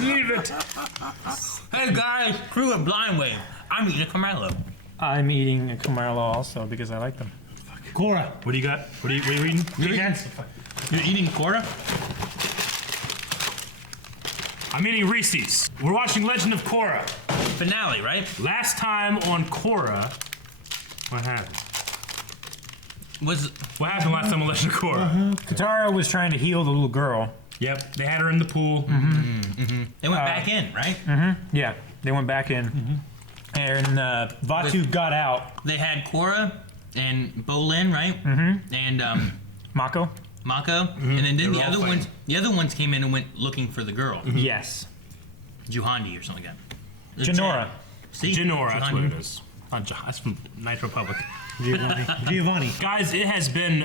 Leave it. Hey guys, screw a blind wave. I'm eating a Carmelo. I'm eating a Carmelo also because I like them. Korra, what do you got? What are you eating? You're eating Korra? I'm eating Reese's. We're watching Legend of Korra. Finale, right? Last time on Korra, what happened? What happened last time on Legend of Korra? Katara was trying to heal the little girl. Yep, they had her in the pool. They went back in, right? Yeah, they went back in. And Vatu got out. They had Korra and Bolin, right? And Mako? Mako. And then They were the all other ones came in and went looking for the girl. Yes. Juhandi or something like that. Janora. See? Janora, that's what it is. That's from Night Republic. Giovanni. Guys, it has been,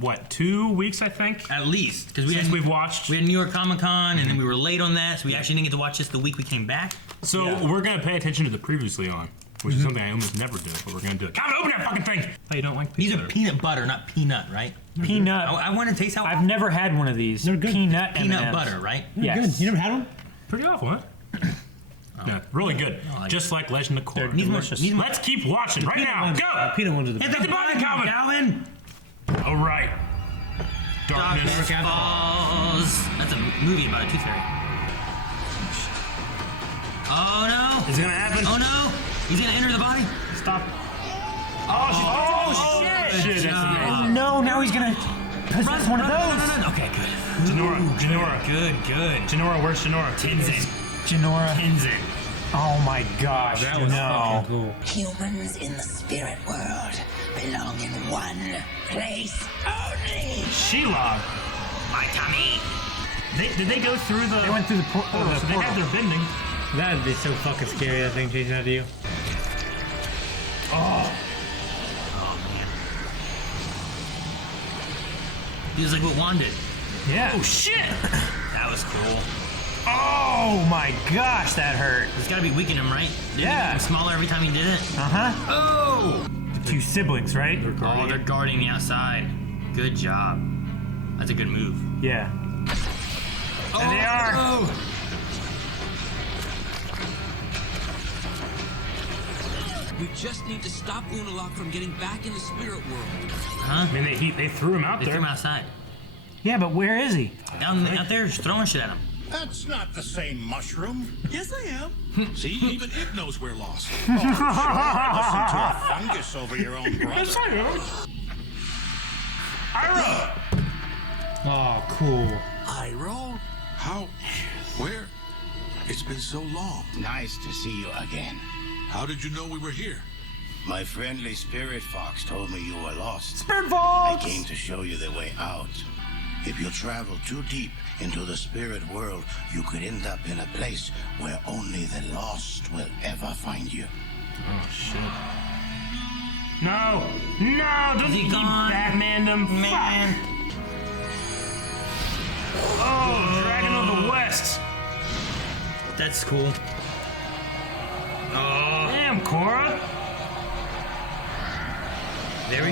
what, 2 weeks, I think? At least. Because We've watched. We had New York Comic Con and then we were late on that, so we actually didn't get to watch this the week we came back. So we're going to pay attention to the previously on, which is something I almost never do, but we're going to do it. Come on, open that fucking thing! Oh, you don't like These peanut are butter. peanut butter, not peanut, right? Peanut. I want to taste how I've never had one of these. They're good. Peanut M&Ms. butter, right? Yes. You never had one? Pretty awful, huh? Yeah, really good. Just like Legend of Korra. delicious. Let's keep watching right now. Go! Peanut ones are the Hit best. the button, Calvin! All right. Darkness. Falls. That's a movie about a tooth fairy. Oh no! Is it gonna happen? Oh no! He's gonna enter the body. Stop. Oh, shit! That's amazing. No, now he's gonna possess one of those. Run. Okay, good. Janora. Good. Janora, where's Janora? Tenzin. Janora. Tenzin. Oh my gosh. That was fucking cool. Humans in the spirit world belong in one place only. Sheila. My tummy. Did they go through the... They went through the portal. so they had their bending. That'd be so fucking scary, that thing chasing after you. Oh. Man. Feels like what Juan did. Yeah. Oh, shit! That was cool. Oh my gosh, that hurt. It's gotta be weakening him, right? Didn't he Yeah. get smaller every time he did it? Uh-huh. Oh! The two siblings, right? Oh, they're guarding the outside. Good job. That's a good move. Yeah. There they are. Oh. We just need to stop Unalaq from getting back in the spirit world. Huh? I mean, they threw him out They there. threw him outside. Yeah, but where is he? Out there, just throwing shit at him. That's not the same mushroom. Yes, I am. See, even it knows we're lost. Oh, sure. Listen to a fungus over your own brother. Ira! Oh, cool. Iroh? How? Where? It's been so long. Nice to see you again. How did you know we were here? My friendly spirit fox told me you were lost. Spirit I Fox! came to show you the way out. If you travel too deep into the spirit world, you could end up in a place where only the lost will ever find you. Oh, shit. No! Don't Is he keep gone? Batman them. Man. Oh, Dragon of the West. That's cool. Oh. Damn, Korra. There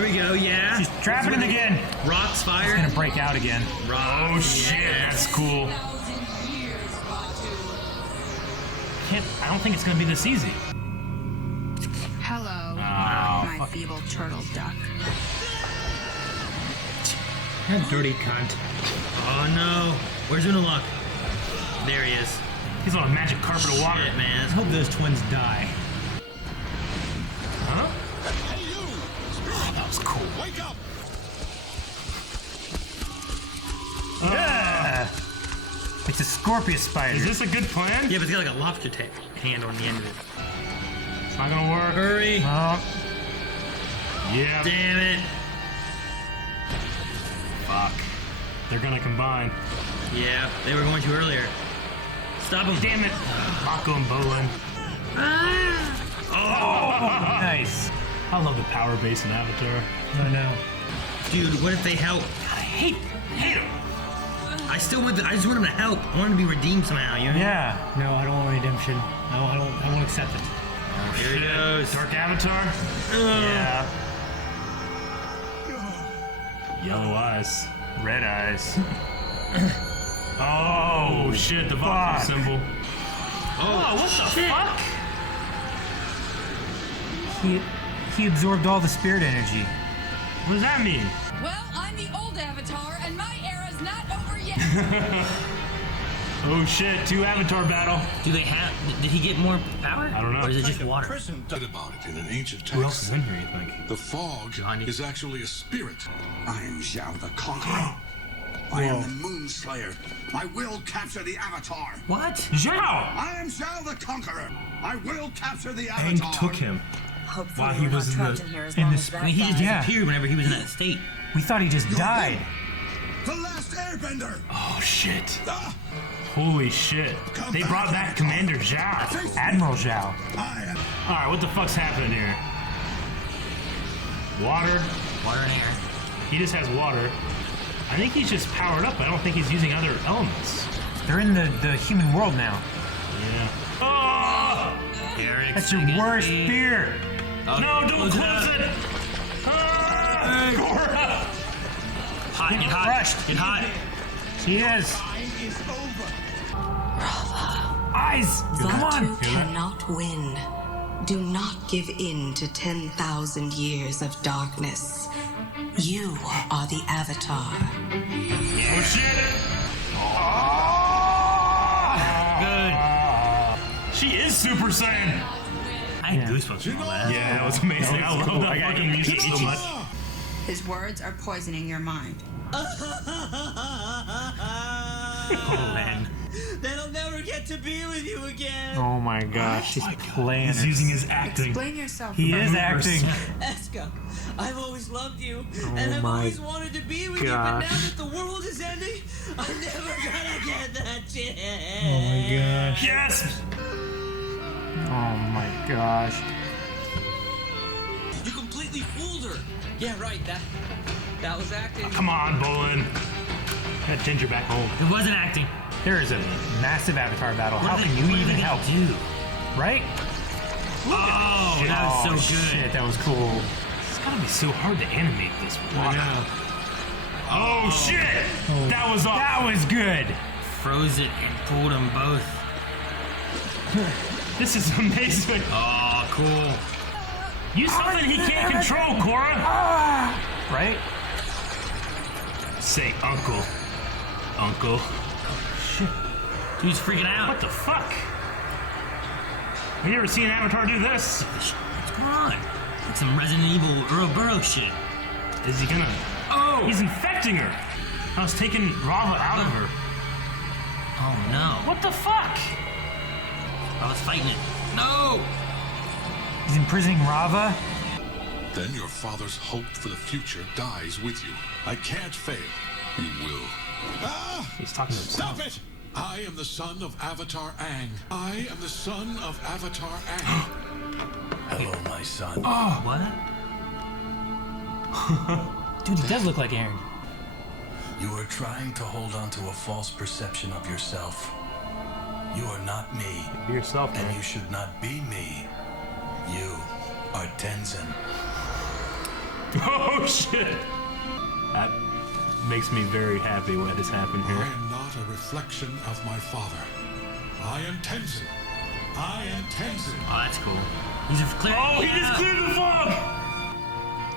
we go, yeah. She's trapping him again. Rocks, fire. He's gonna break out again. Rocks. Oh, shit. That's cool. I don't think it's gonna be this easy. Hello, Oh, my feeble turtle duck. That dirty cunt. Oh no. Where's Unalaq? There he is. He's on a magic carpet of water. Shit, man. I hope those twins die. Huh? Hey, you! Oh, that was cool. Wake up! Yeah. It's a scorpion spider. Is this a good plan? Yeah, but it's got like a lobster hand on the end of it. It's not gonna work. Hurry. Oh, Yeah. Damn it. Fuck. They're gonna combine. Yeah, they were going to earlier. Stop him. Damn it. Mako and Bolin. oh, nice. I love the power base in Avatar. I know. Dude, what if they help? I hate him. I just want him to help. I want him to be redeemed somehow, you know? Yeah. No, I don't want redemption. I won't accept it. Here he goes. Dark Avatar? Yeah. Yellow eyes. Red eyes. Oh, shit, the Vato symbol. Oh, what the fuck? He absorbed all the spirit energy. What does that mean? Well, I'm the old Avatar, and my era's not over yet. Oh shit, 2 Avatar battle. Do they have? Did he get more power? I don't know. Or is it just water? Prison did about it in an ancient Who else text. is in here, you think? The fog Johnny. is actually a spirit. I am Zhao the Conqueror. I am the Moon Slayer. I will capture the Avatar. What? Zhao! I am Zhao the Conqueror. I will capture the Aang Avatar. took him. Hopefully While he we're was not in trapped in here as in long the as that I mean, he just guy. disappeared whenever he was in that state. We thought he just died. The last Airbender. Oh shit. Ah, Holy shit. They brought back Commander Zhao. Admiral Zhao. I am. Alright, what the fuck's happening here? Water. Water and air. He just has water. I think he's just powered up. I don't think he's using other elements. They're in the human world now. Yeah. Oh! Eric. That's your worst fear. Oh, No, don't close close it! Ah! Korra! Hot, get hot. Crushed. Get hot. He is. Time is over. Eyes. Come on. Vatu cannot win. Do not give in to 10,000 years of darkness. You are the Avatar. Oh shit! Good. She is Super Saiyan! I had goosebumps from all that. Yeah, that was amazing. I love that fucking music so much. His words are poisoning your mind. Oh man. Then I'll never get to be with you again. Oh my gosh, he's playing. He's it. using his acting. Explain yourself. He is acting. Eska, I've always loved you, Oh and I've my always wanted to be with you, but now gosh. that the world is ending, I'm never gonna get that chance. Oh my gosh. Yes! Oh my gosh. You completely fooled her. Yeah, right. That was acting. Come on, Bolin. Got Ginger back home. It wasn't acting. There is a massive Avatar battle. How What can are you they even gonna help? do? Right? Oh, that was so good. Shit, that was cool. It's gotta be so hard to animate this water. Oh shit! That was awesome. That was good. Froze it and pulled them both. This is amazing. Oh, cool. Use something he can't control, Korra. Right? Say uncle. Uncle. Dude's freaking out. What the fuck? Have you ever seen an Avatar do this? What's going on? Like some Resident Evil Earl Burrow shit. Is he gonna... Oh! He's infecting her. I was taking Rava out of her. Oh no. What the fuck? I was fighting it. No! He's imprisoning Rava. Then your father's hope for the future dies with you. I can't fail. You will. Ah! He's talking to himself. Stop it! I am the son of Avatar Aang. I am the son of Avatar Aang. Hello, my son. What? Dude, he does look like Aaron. You are trying to hold on to a false perception of yourself. You are not me, Be yourself, and man. you should not be me. You are Tenzin. Oh shit! That makes me very happy what has happened I here. am not a reflection of my father. I am Tenzin. I am Tenzin. Oh, that's cool. He's clearing. Oh, he just cleared the fog!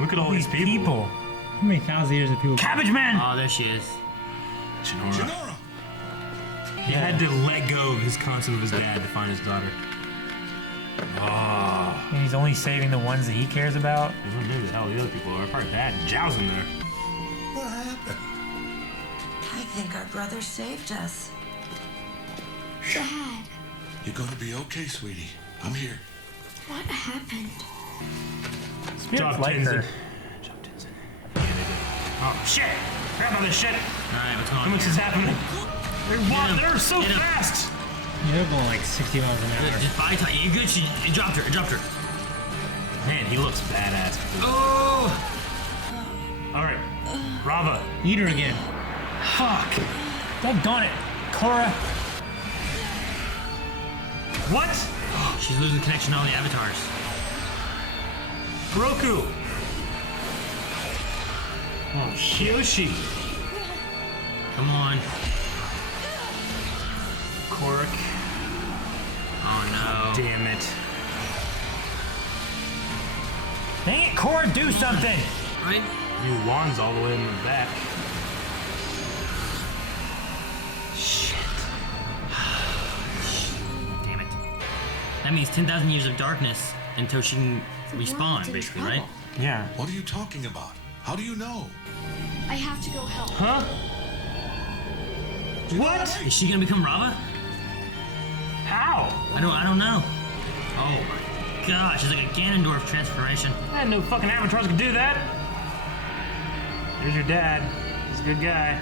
Look at all these people. How many thousand years of people? Cabbage Man! Oh, there she is. Jinora. Jinora! He had to let go of his concept of his dad to find his daughter. Oh. And he's only saving the ones that he cares about. I don't know who the hell the other people are. Probably bad. Zhao's in there. What happened? I think our brother saved us. Dad. You're gonna be okay, sweetie. I'm here. What happened? Spirits like her. Job Tenzin. Yeah, they did. Oh, shit! Grab on this shit! Alright, what's going How on? much is happening? They're so Get him. fast! You're going like 60 miles an hour. Just buy time. You're good. She dropped her. It dropped her. Man, he looks badass. Oh! Alright. Rava. Eat her again. Fuck! Doggone it. Korra. What? She's losing connection to all the avatars. Roku! Oh, Kyoshi. Come on. damn it. Dang it, Korra, do something! Right? New wands all the way in the back. Damn it. That means 10,000 years of darkness until she can respawn, basically, right? Yeah. What are you talking about? How do you know? I have to go help. Huh? What? Is she gonna become Rava? How? I don't know. Oh my gosh, it's like a Ganondorf transformation. I had no fucking avatars could do that. There's your dad. He's a good guy.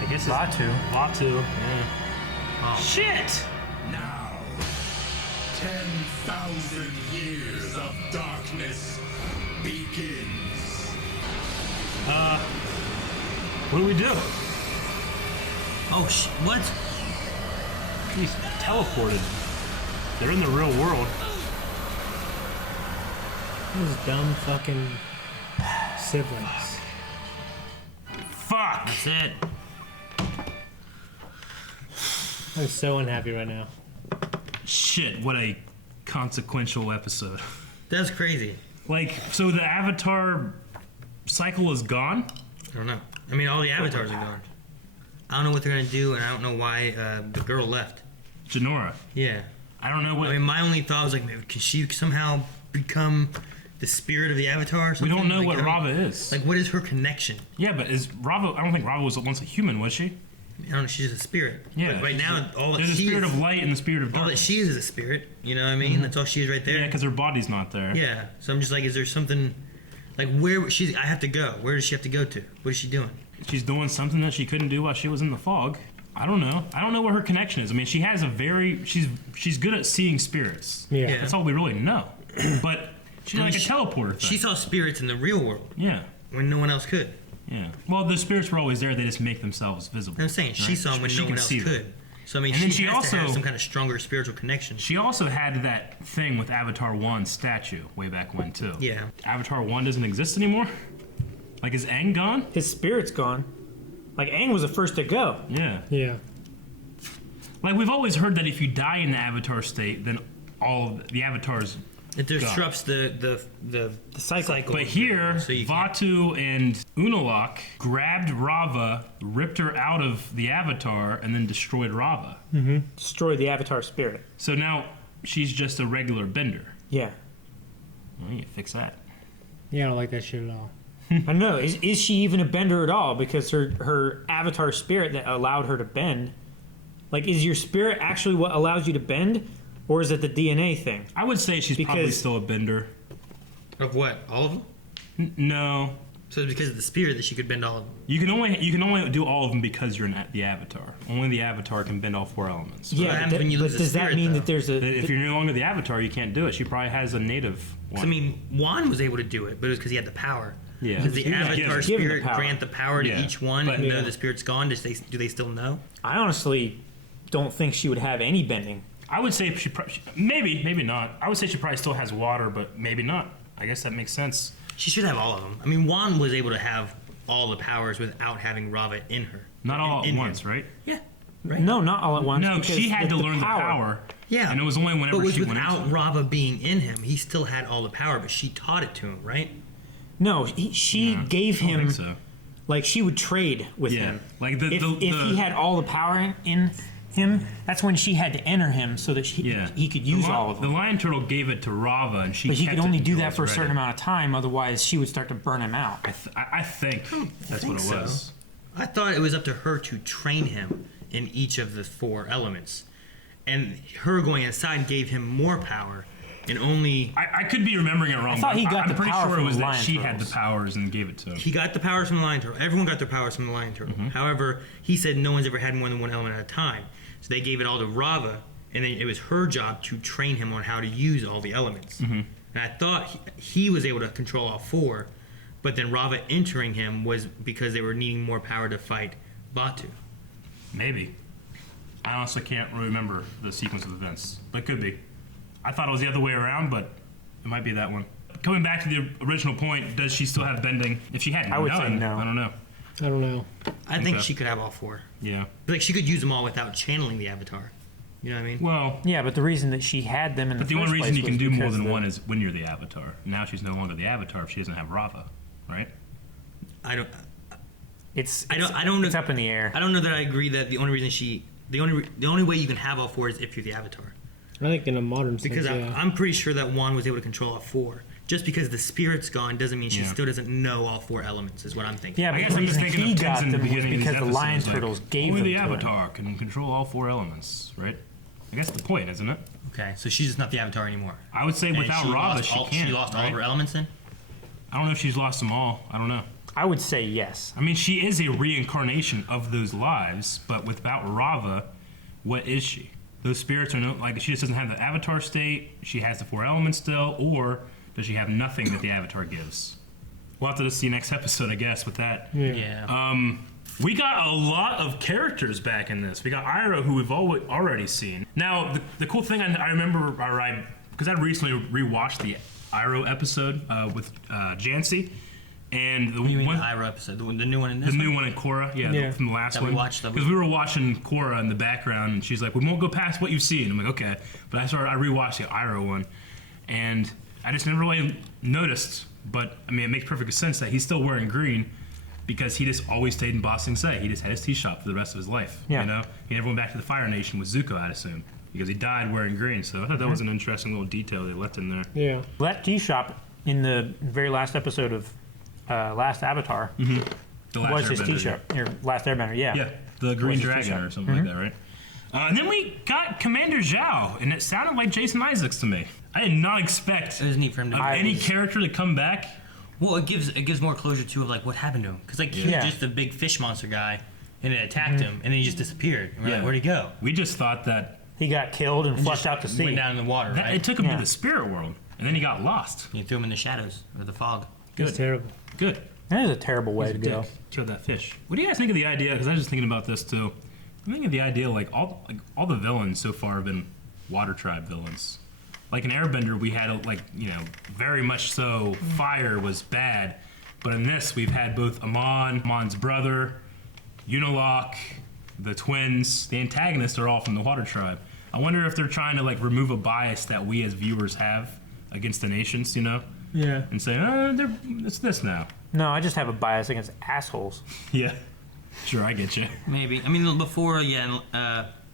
I guess it's Vatu. Yeah. Oh. Shit! Now, 10,000 years of darkness begins. What do we do? Oh, what? He's teleported. They're in the real world. Those dumb fucking siblings. Fuck! That's it. I'm so unhappy right now. Shit, what a consequential episode. That's crazy. Like, so the Avatar cycle is gone? I don't know. I mean, all the avatars are gone. I don't know what they're gonna do, and I don't know why the girl left. Janora. Yeah. I don't know what... I mean, my only thought was like, maybe can she somehow become the spirit of the Avatar? Or we something? don't know like, what Rava is. Like, what is her connection? Yeah, but is Rava... I don't think Rava was once a human, was she? I don't know. She's just a spirit. Yeah. But right now, all that there's a she spirit is, of light and the spirit of all darkness. that she is a spirit. You know what I mean? That's all she is right there. Yeah, because her body's not there. Yeah. So I'm just like, is there something... Like, where she's... I have to go. Where does she have to go to? What is she doing? She's doing something that she couldn't do while she was in the fog. I don't know. I don't know what her connection is. I mean, she has a very... She's good at seeing spirits. Yeah. That's all we really know. But she's like a teleporter thing. She saw spirits in the real world. Yeah. When no one else could. Yeah. Well, the spirits were always there. They just make themselves visible. I'm saying she right? saw them when She no can one else see them. could. So I mean, And then she she has also- to have some kind of stronger spiritual connection. She also had that thing with Avatar 1's statue way back when, too. Yeah. Avatar 1 doesn't exist anymore? Like, is Aang gone? His spirit's gone. Like, Aang was the first to go. Yeah. Yeah. Like, we've always heard that if you die in the Avatar state, then all of the Avatars... It disrupts the cycle. But here, So you can't- Vatu and Unalaq grabbed Rava, ripped her out of the Avatar, and then destroyed Rava. Mm-hmm. Destroyed the Avatar spirit. So now she's just a regular bender. Yeah. Well, you need to fix that. Yeah, I don't like that shit at all. I don't know. Is she even a bender at all? Because her Avatar spirit that allowed her to bend. Like, is your spirit actually what allows you to bend? Or is it the DNA thing? I would say she's probably still a bender. Of what? All of them? No. So it's because of the spirit that she could bend all of them. You can only do all of them because you're the Avatar. Only the Avatar can bend all 4 elements. Yeah, what happens when you but lose a does that spirit, mean though? that there's a... If you're no longer the Avatar, you can't do it. She probably has a native one. I mean, Juan was able to do it, but it was because he had the power. Yeah. Because the He was Avatar given the spirit power. grant the power to Yeah. each one, But- and Yeah. though the spirit's gone, do they still know? I honestly don't think she would have any bending. I would say maybe not. I would say she probably still has water, but maybe not. I guess that makes sense. She should have all of them. I mean, Juan was able to have all the powers without having Rava in her. Not all in at once, him. right? Yeah. No, not all at once. No, because she had to learn the power. Yeah. And it was only But whenever was she went without into it. Rava being in him, he still had all the power, but she taught it to him, right? No, she gave I don't him... think so. Like, she would trade with Yeah. him. Like if he had all the power in him, that's when she had to enter him so that he could use all of them. The lion turtle gave it to Rava, and she But he kept could it only do until that it was for a ready. certain amount of time, otherwise she would start to burn him out. I think that's what it so. was. I thought it was up to her to train him in each of the 4 elements. And her going inside gave him more power, and only... I could be remembering it wrong. I thought but he got I'm the pretty power sure it from was the that lion she had turtles. the powers and gave it to him. He got the powers from the lion turtle. Everyone got their powers from the lion turtle. Mm-hmm. However, he said no one's ever had more than one element at a time. So they gave it all to Rava, and then it was her job to train him on how to use all the elements. Mm-hmm. And I thought he was able to control all 4, but then Rava entering him was because they were needing more power to fight Batu. Maybe. I honestly can't really remember the sequence of events, but it could be. I thought it was the other way around, but it might be that one. Coming back to the original point, does she still have bending? If she had none, I would say no. I don't know. I don't know. I think Okay. she could have all 4. Yeah. Like, she could use them all without channeling the Avatar. You know what I mean? Well, Yeah, but the reason that she had them in the but the first only reason place you can was do more because than the- one is when you're the Avatar. Now she's no longer the Avatar if she doesn't have Rava, right? I don't I don't know. It's up in the air. I don't know that I agree that the only reason the only way you can have all four is if you're the Avatar. I think in a modern Because sense, yeah. I'm pretty sure that Juan was able to control all four. Just because the spirit's gone doesn't mean she still doesn't know all four elements. Is what I'm thinking. Yeah, I but guess the I'm just reason thinking he of got Tenzin in the them was beginning of these because the lion episodes, like, turtles gave only them the to her. Avatar can control all four elements, right? I guess the point, isn't it? Okay, so she's just not the Avatar anymore. I would say And without Rava, she can't. She lost all right? of her elements then. I don't know if she's lost them all. I don't know. I would say yes. I mean, she is a reincarnation of those lives, but without Rava, what is she? Those spirits are no, like, she just doesn't have the Avatar state. She has the four elements still, or does she have nothing that the Avatar gives? We'll have to just see next episode, I guess, with that. Yeah. We got a lot of characters back in this. We got Iroh, who we've already seen. Now, the cool thing I remember, because I recently rewatched the Iroh episode with Jancy, and the What do you mean one, the Iroh episode? The new one in this the one? new one in Korra, from the last That one. we watched, Because we were watching Korra in the background, and she's like, "We won't go past what you've seen." I'm like, "Okay," but I rewatched the Iroh one, and I just never really noticed. But I mean, it makes perfect sense that he's still wearing green because he just always stayed in Ba Sing Se. He just had his tea shop for the rest of his life. Yeah. You know, he never went back to the Fire Nation with Zuko, I'd assume, because he died wearing green. So I thought that was an interesting little detail they left in there. Yeah. That tea shop in the very last episode of Last Avatar The Last was his Airbender, tea shop. Or Last Airbender, yeah. Yeah, the Green Was his tea Dragon shop. or something like that, right? And then we got Commander Zhao, and it sounded like Jason Isaacs to me. I did not expect It was neat for him to. any character to come back. Well, it gives more closure to like what happened to him, because like he was Yeah. just a big fish monster guy, and it attacked him, and then he just disappeared. And we're like, where'd he go? We just thought that He got killed and flushed out to sea. Went down in the water. Right? it took him Yeah. to the spirit world, and then he got lost. You threw him in the shadows or the fog. It's terrible. Good. That is a terrible way He's to a go. dick. Killed that fish. What do you guys think of the idea? Because I was just thinking about this too. I'm thinking of the idea like all the villains so far have been Water Tribe villains. Like in Airbender, we had very much so fire was bad, but in this we've had both Amon's brother, Unilock, the twins. The antagonists are all from the Water Tribe. I wonder if they're trying to like remove a bias that we as viewers have against the nations, Yeah. and say, it's this now. No, I just have a bias against assholes. Yeah, sure, I get you. Maybe. I mean, before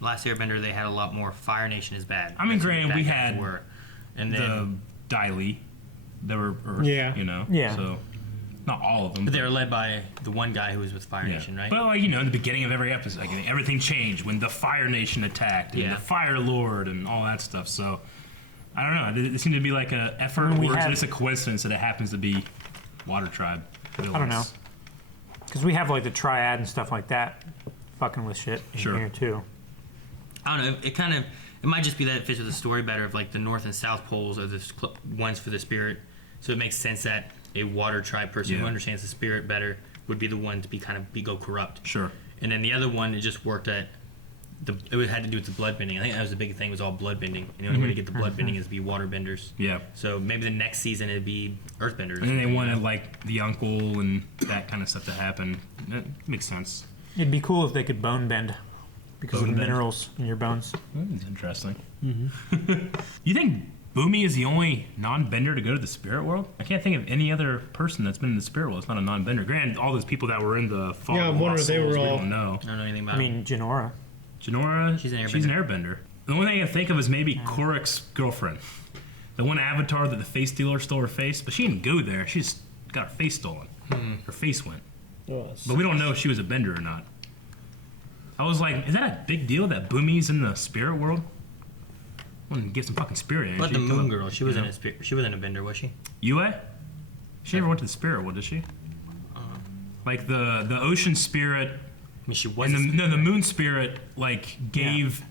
Last Airbender, they had a lot more. Fire Nation is bad. I mean, That's what granted, the we bad guys had were. And then the Daily, they were Earth, Yeah. Yeah. So not all of them, but they were led by the one guy who was with Fire yeah. Nation, right? But like, in the beginning of every episode, like, everything changed when the Fire Nation attacked and Yeah. the Fire Lord and all that stuff. So I don't know. It seemed to be like a effort, we or is had- it just a coincidence that it happens to be Water Tribe villains? I don't know. Because we have like the triad and stuff like that fucking with shit in Sure. here too. I don't know. It might just be that it fits with the story better of like the North and South poles are the ones for the spirit. So it makes sense that a Water Tribe person who Yeah. understands the spirit better would be the one to go corrupt. Sure. And then the other one, it just worked at it had to do with the blood bending. I think that was the big thing, was all blood bending. And the only way to get the blood bending is to be water benders. Yeah. So maybe the next season it'd be earth benders. And then they wanted like the uncle and that kind of stuff to happen. That makes sense. It'd be cool if they could bone bend because Bone of the bend. minerals in your bones. That's interesting. You think Boomy is the only non-bender to go to the spirit world? I can't think of any other person that's been in the spirit world that's not a non-bender. Granted, all those people that were in the Fog Yeah, I'm of wondering Lost if they were Souls, we all- don't know. I don't know anything about I mean, Janora. Janora, She's an she's an airbender. The only thing I can think of is maybe Korrik's girlfriend. The one Avatar that the face dealer stole her face, but she didn't go there. She just got her face stolen. Her face went. But we don't know if she was a bender or not. I was like, is that a big deal that Boomy's in the spirit world? I want to get some fucking spirit energy. But the Come Moon on, Girl, she wasn't she wasn't a bender, was she? Yue? She never went to the spirit world, did she? Like the ocean spirit. I mean, she was. And the moon spirit like gave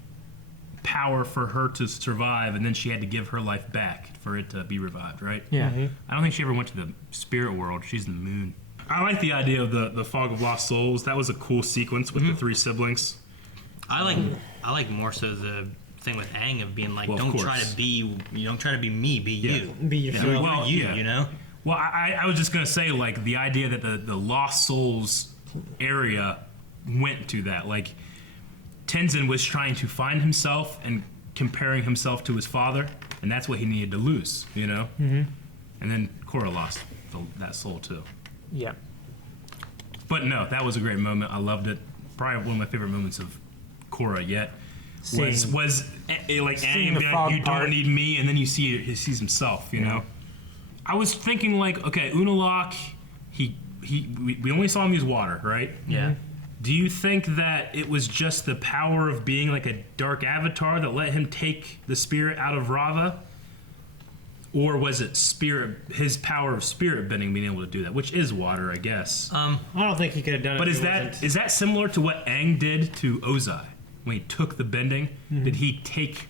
power for her to survive, and then she had to give her life back for it to be revived, right? Yeah. I don't think she ever went to the spirit world. She's in the moon. I like the idea of the Fog of Lost Souls. That was a cool sequence with the three siblings. I like more so the thing with Aang of being like, Well, of don't course. try to be me, be you. Be yourself. Well, you, yeah. you know? Well, I was just gonna say like the idea that the Lost Souls area went to that, like Tenzin was trying to find himself and comparing himself to his father, and that's what he needed to lose, you know? Mm-hmm. And then Korra lost that soul too. Yeah. But no, that was a great moment. I loved it. Probably one of my favorite moments of Korra yet. Was like Aang being like, you don't need me, and then you see he sees himself, you know? I was thinking like, okay, Unalaq, we only saw him use water, right? Yeah. Do you think that it was just the power of being like a dark avatar that let him take the spirit out of Rava? Or was it his power of spirit bending being able to do that, which is water, I guess? I don't think he could have done it. But is that similar to what Aang did to Ozai when he took the bending? Mm-hmm. Did he take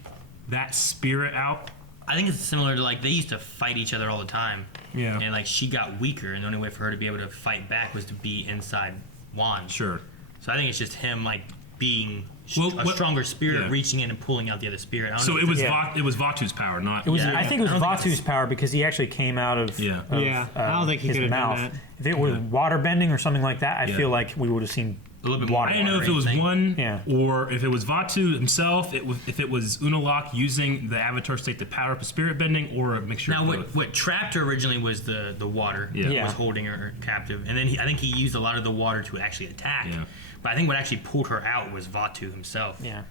that spirit out? I think it's similar to like they used to fight each other all the time. Yeah. And like she got weaker, and the only way for her to be able to fight back was to be inside Wan. Sure. So I think it's just him like being a stronger spirit reaching in and pulling out the other spirit. I don't know it was Vatu's power, not. It was. I think it was Vatu's power because he actually came out of. I don't think he could have done that. If it was water bending or something like that, I feel like we would have seen a little bit water. I didn't know if it was one or if it was Vatu himself. If it was Unalaq using the Avatar state to power up a spirit bending, or a mixture. Now, of both. what trapped her originally was the water that was holding her captive, and then I think he used a lot of the water to actually attack. Yeah. But I think what actually pulled her out was Vatu himself. Yeah.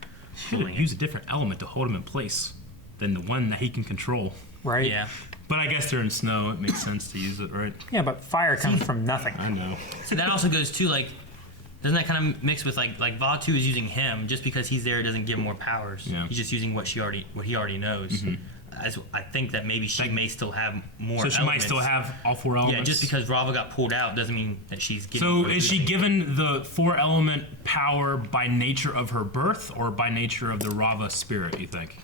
He would use a different element to hold him in place than the one that he can control. Right. Yeah. But I guess they're in snow. It makes sense to use it, right? Yeah, but fire comes from nothing. I know. So that also goes to like, doesn't that kind of mix with like Vatu is using him just because he's there doesn't give him more powers. Yeah. He's just using what he already knows. Mm-hmm. I think that maybe she may still have more. So she might still have all 4 elements. Yeah, just because Rava got pulled out doesn't mean that she's getting. So is she given the 4 element power by nature of her birth or by nature of the Rava spirit? You think?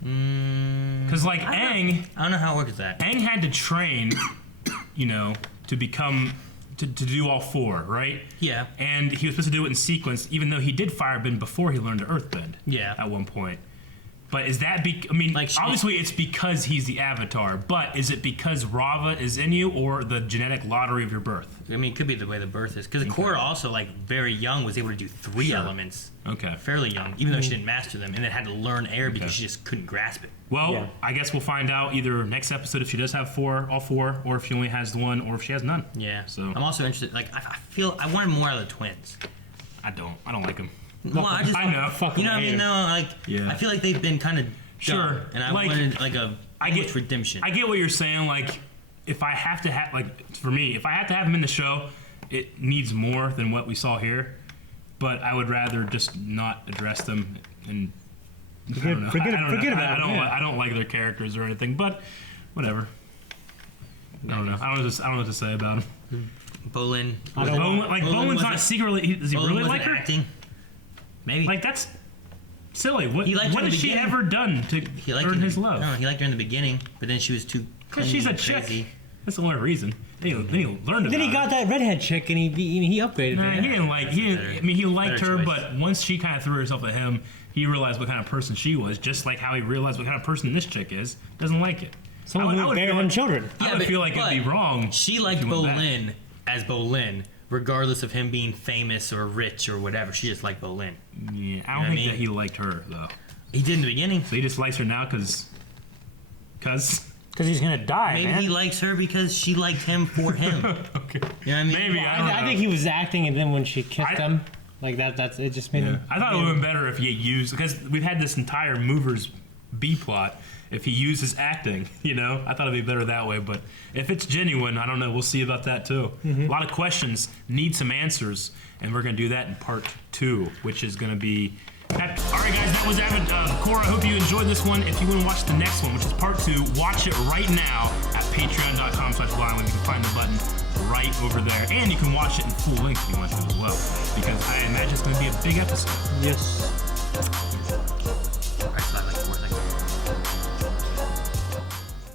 Because like Aang, I don't know how it works with that. Aang had to train, you know, to become. To do all 4, right? Yeah. And he was supposed to do it in sequence, even though he did firebend before he learned to earthbend. Yeah. At one point. But is that obviously it's because he's the Avatar, but is it because Rava is in you or the genetic lottery of your birth? I mean, it could be the way the birth is. Because Korra also, like, very young, was able to do 3 elements. Okay. Fairly young, even though she didn't master them, and then had to learn air because she just couldn't grasp it. Well, I guess we'll find out either next episode if she does have all 4, or if she only has 1, or if she has none. Yeah. So I'm also interested. Like, I wanted more out of the twins. I don't like them. Well, I know. You know what I mean? No, like, I feel like they've been kind of sure, and I wanted like redemption. I get what you're saying. Like, if I have to have, like, for me, if I have to have them in the show, it needs more than what we saw here. But I would rather just not address them and forget about it. I don't like their characters or anything, but whatever. I don't know. I don't know what to say about them. Bolin. Bolin's not secretly. Does he really like her? Acting. Maybe. Like, that's silly. What what has she ever done to earn his love? No, he liked her in the beginning, but then she was too. Because she's a chick. That's the only reason. Then he learned about Then he got that redhead chick, and he upgraded. Nah, he didn't like. He liked her, but once she kind of threw herself at him, he realized what kind of person she was. Just like how he realized what kind of person this chick is. Doesn't like it. Someone who would bear him children. I would feel like it'd be wrong. She liked Bolin as Bolin, regardless of him being famous or rich or whatever. She just liked Bolin. Yeah, I don't think that he liked her though. He did in the beginning. So he just likes her now because he's gonna die. Maybe he likes her because she liked him for him. Okay. You know what I mean? Maybe. I think he was acting, and then when she kissed him, like that's it. Just made him. I thought it would have been better if he used, because we've had this entire Movers B plot. If he uses acting, you know, I thought it'd be better that way. But if it's genuine, I don't know. We'll see about that too. A lot of questions need some answers, and we're gonna do that in part 2, which is gonna be. All right, guys, that was Korra. I hope you enjoyed this one. If you want to watch the next one, which is part 2, watch it right now at patreon.com/blindlink. You can find the button right over there, and you can watch it in full length if you want to as well, because I imagine it's going to be a big episode. Yes.